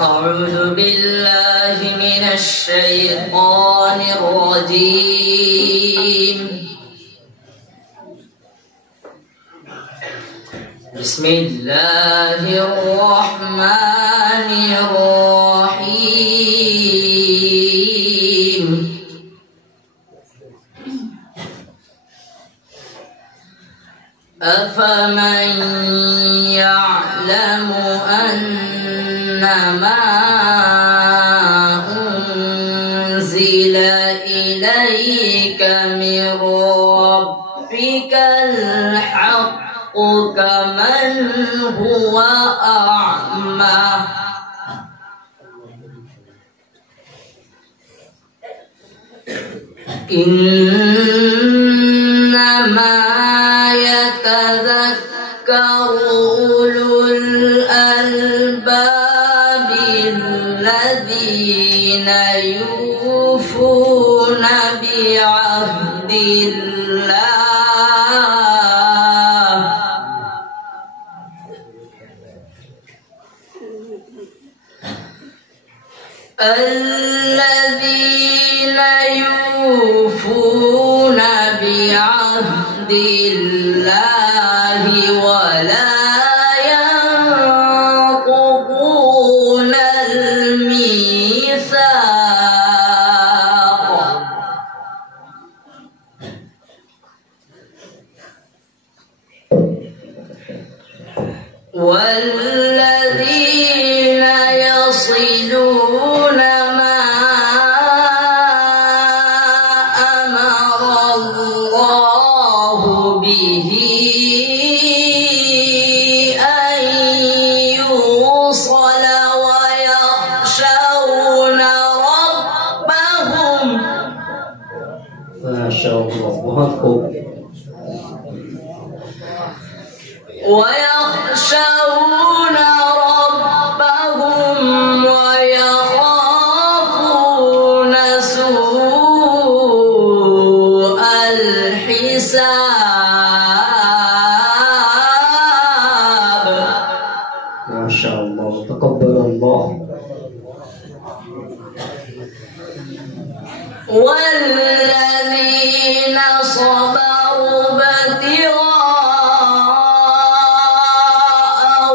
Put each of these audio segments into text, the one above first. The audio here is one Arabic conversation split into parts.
أعوذ بالله من الشيطان الرجيم. بسم الله الرحمن الرحيم. أفمن يعلم أنما أنزل إليك من ربك الحق كمن هو أعمى إنما يتذكر أولو الألباب الذين يوفون بعهد الله الذين يوفون بعهد الله ولا ينقضون الميثاق والذين يصلون ما أمر الله به أن يوصل ويخشون ربهم ما شاء الله ويخشون ربهم ويخافون سوء الحساب. ما شاء الله تقبل الله. والذين صبروا ابتغاء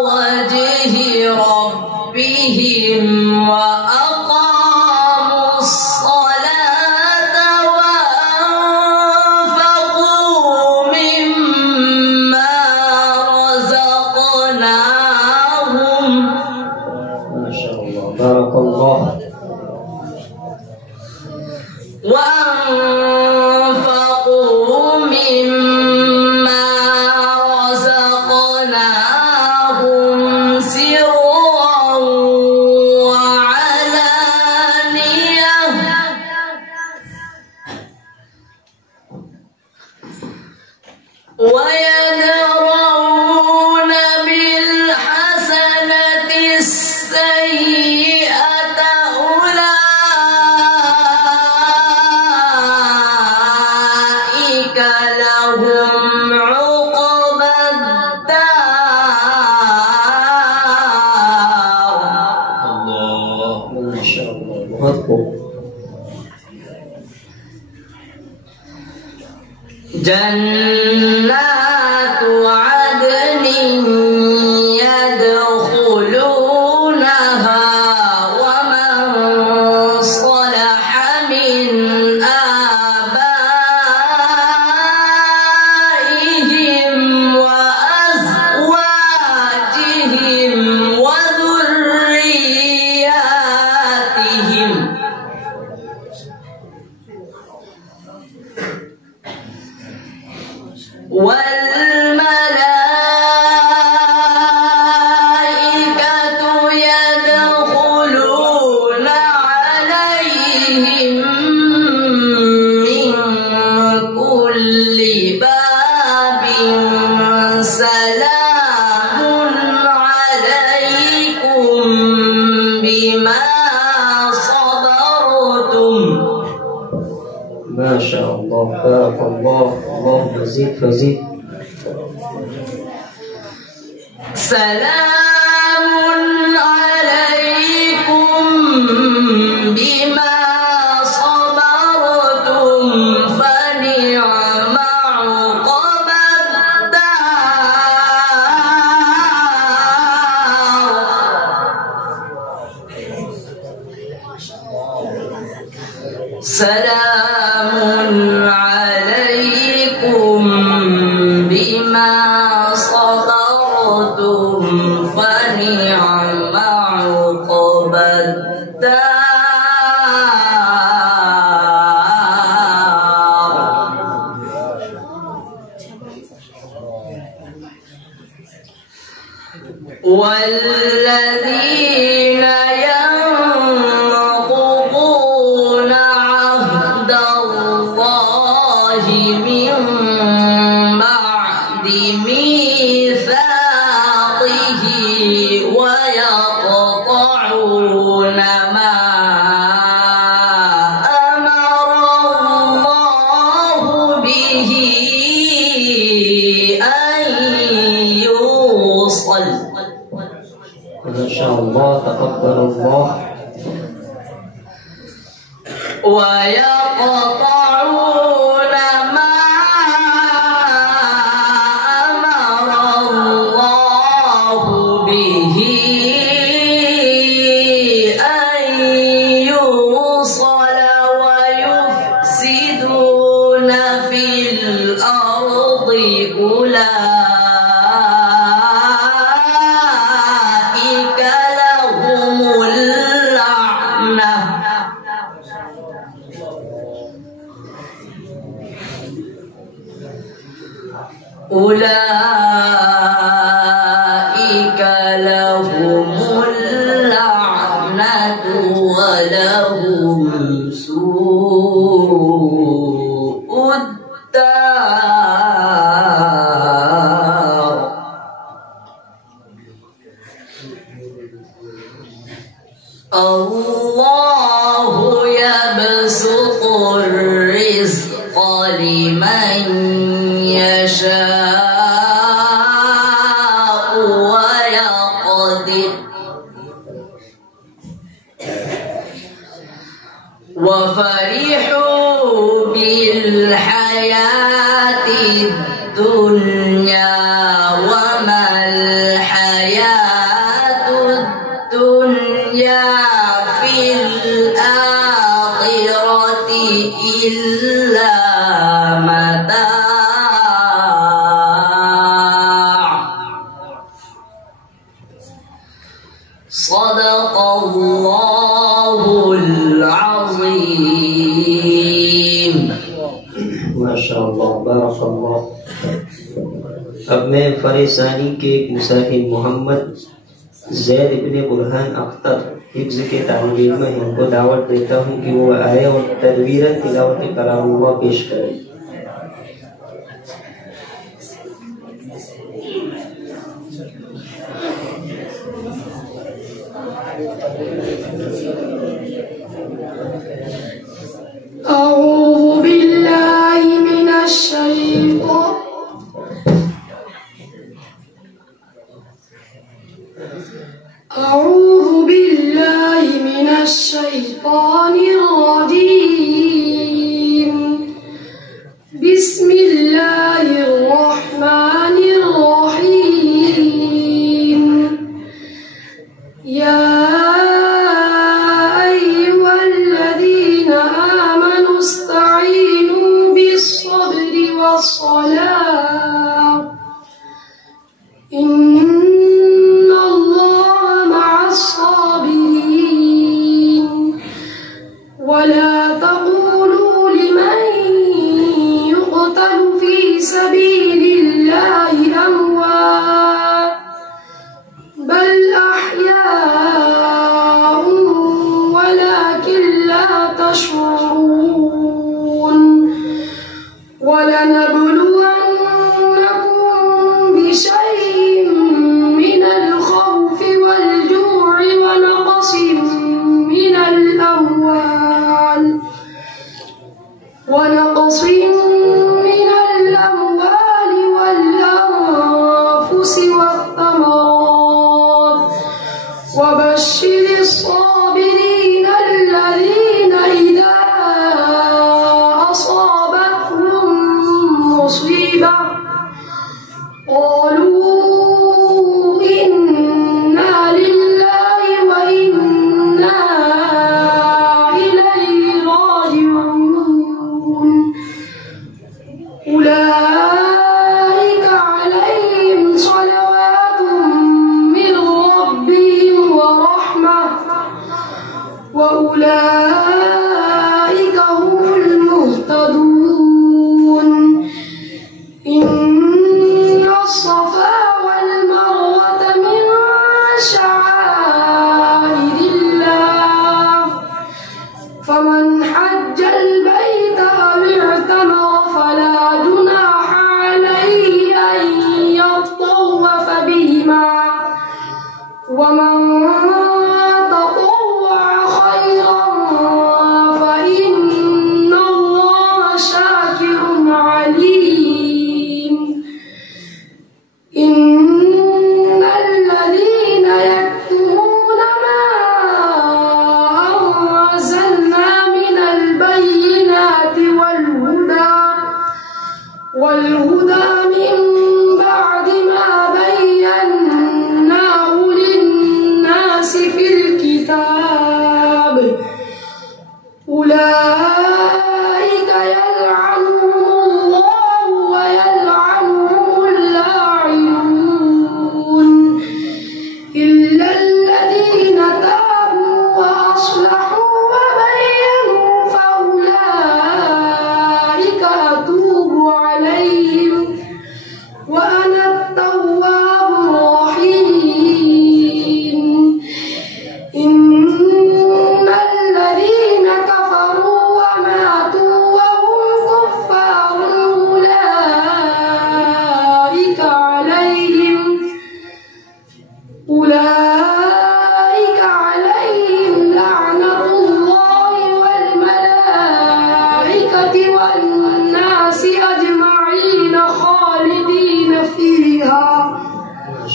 وجه ربهم وأقاموا الصلاة وأنفقوا مما رزقناهم. ما شاء الله بارك الله. وأنفقوا مما رزقناهم سرا وعلانية ويدرؤون بالحسنة السيئة أولئك لهم عقبى الدار. الله ما شاء الله. جنات عدن يدخلونها ومن صلح من آبائهم وأزواجهم وذرياتهم والملائكة يدخلون عليهم من كل باب سلام عليكم بما صبرتم ما شاء الله بارك الله. اللهم زد فزد. سلام عليكم بما صبرتم فنعم عقب الدار. سلام عليكم بما صبرتم فنعم عقب الدار. والذين ينقضون عهد الله من بعد ميثاقه ويقطعون ما أمر الله به أن يوصل. ما شاء الله تقبل الله. ويقطعون ما أمر الله به أن يوصل ويفسدون في الأرض أولئك لهم اللعنة ولهم سوء الدار. الله يبسط الرزق لمن يشاء ويقدر وفرحوا بالحياة الدنيا وما الحياة الدنيا في الآخرة إلا متاع. صدق الله العظيم. माशाअल्लाह बारकल्लाह। अब मैं फरेसानी के मुसाहिब मोहम्मद ज़ैद इब्ने बुरहान अख्तर हिफ्ज़ के तालीम में उनको दावत देता हूँ कि वो आए और तदवीरन तिलावत कलामुल्लाह पेश करें। أعوذ بالله من الشيطان الرجيم. بسم الله الرحمن الرحيم. يا والصلاة إن الله مع الصابرين. ولا تقولوا لمن يقتل في سبيل الله أموات بل أحياء ولكن لا تشعرون. ولنبلونكم بشيء من الخوف والجوع ونقص من الأموال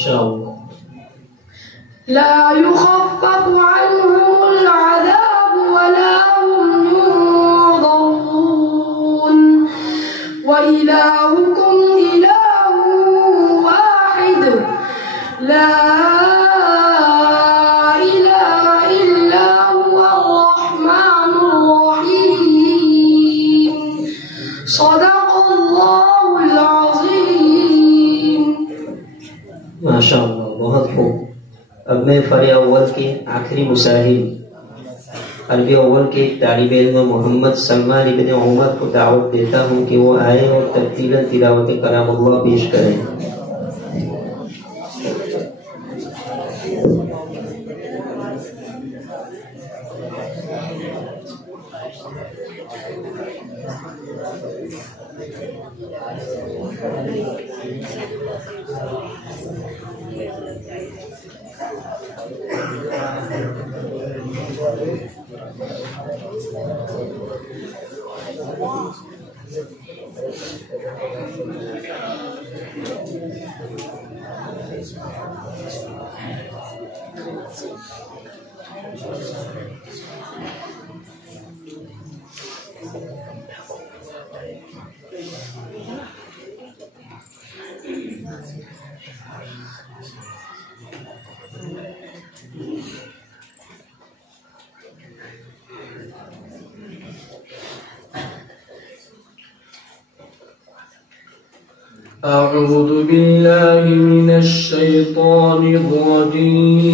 MasyaAllah. لا يخفف عنهم العذاب ولا هم ينظرون وإلهكم إله واحد لا إله إلا هو الرحمن الرحيم صدق الله العظيم. MasyaAllah, बहुत खूब. अब मैं फरे अव्वल के आखिरी मुसाहिब अरबी अव्वल के तालिब इल्म मोहम्मद सलमान इब्न उमर को दावत देता हूँ कि वो आए और तरतीबन तिलावत कलामुल्लाह पेश करें. أعوذ بالله من الشيطان الرجيم.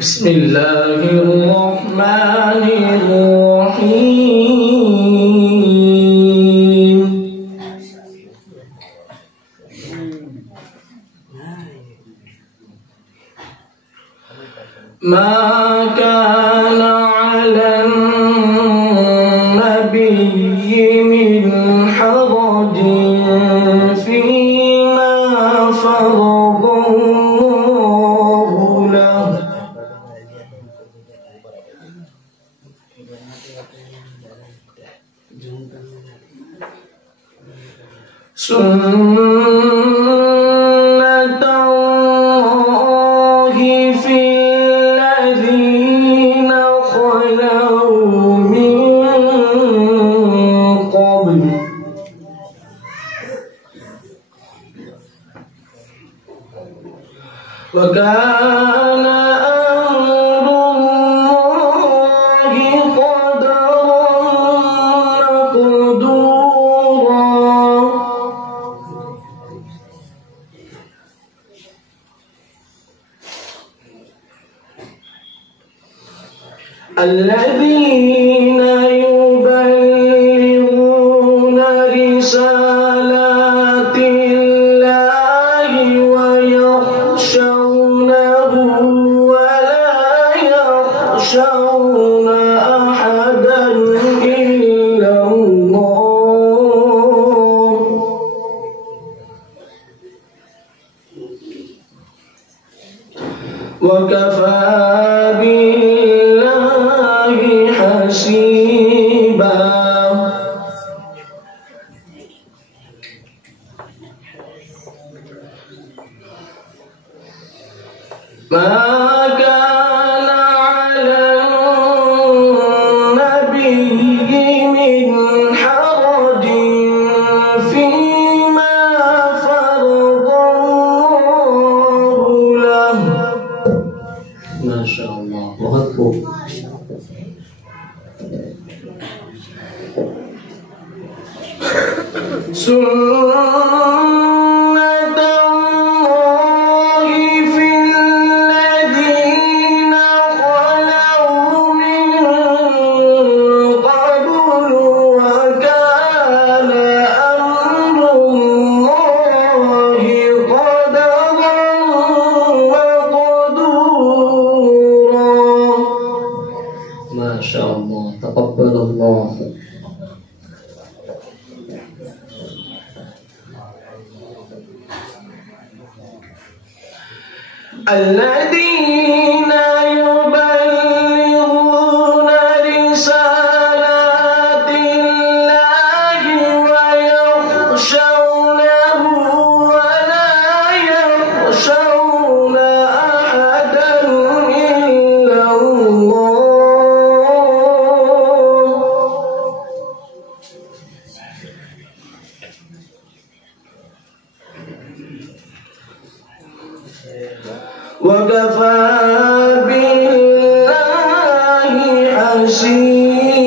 بسم الله الرحمن الرحيم. ما كان على النبي من حرج فيما فرض الله له سنة الله في الذين خلوا من قبل وكان أمر الله قدرا مقدورا. الذين يبلغون رسالات الله ويخشونه ولا يخشون أحدا إلا الله وكفى بالله حسيبا. ما كان على النبي من حرج فيما فرض الله له. MasyaAllah, बहुत खूब. سنة الله في الذين خلوا من قبل وكان أمر الله قدرا مقدورا. MasyaAllah, taqabbal Allah. الذين يبلغون رسالات وكفى بالله حسيبا.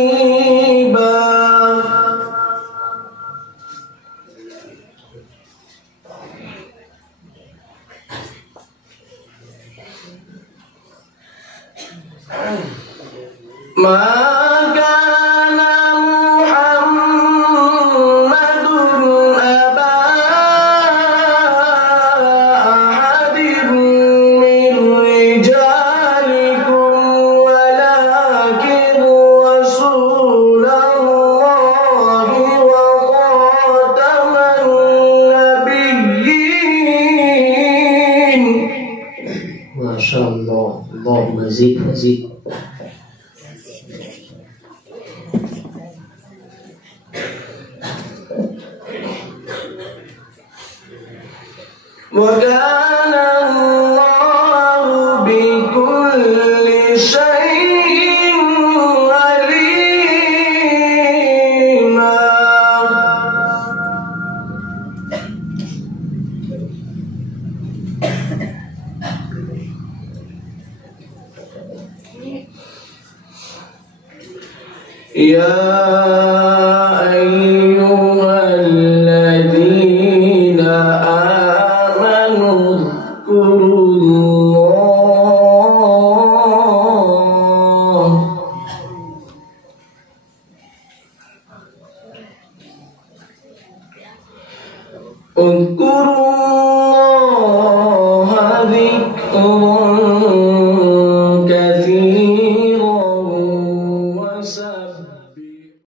ما كان محمد أبا أحد من رجالكم ولكن رسول الله وخاتم النبيين. ما شاء الله. اللهم زد وزد. وكان الله بكل شيء عليما. يا أيها الذين آمنوا اذكروا الله اذكروا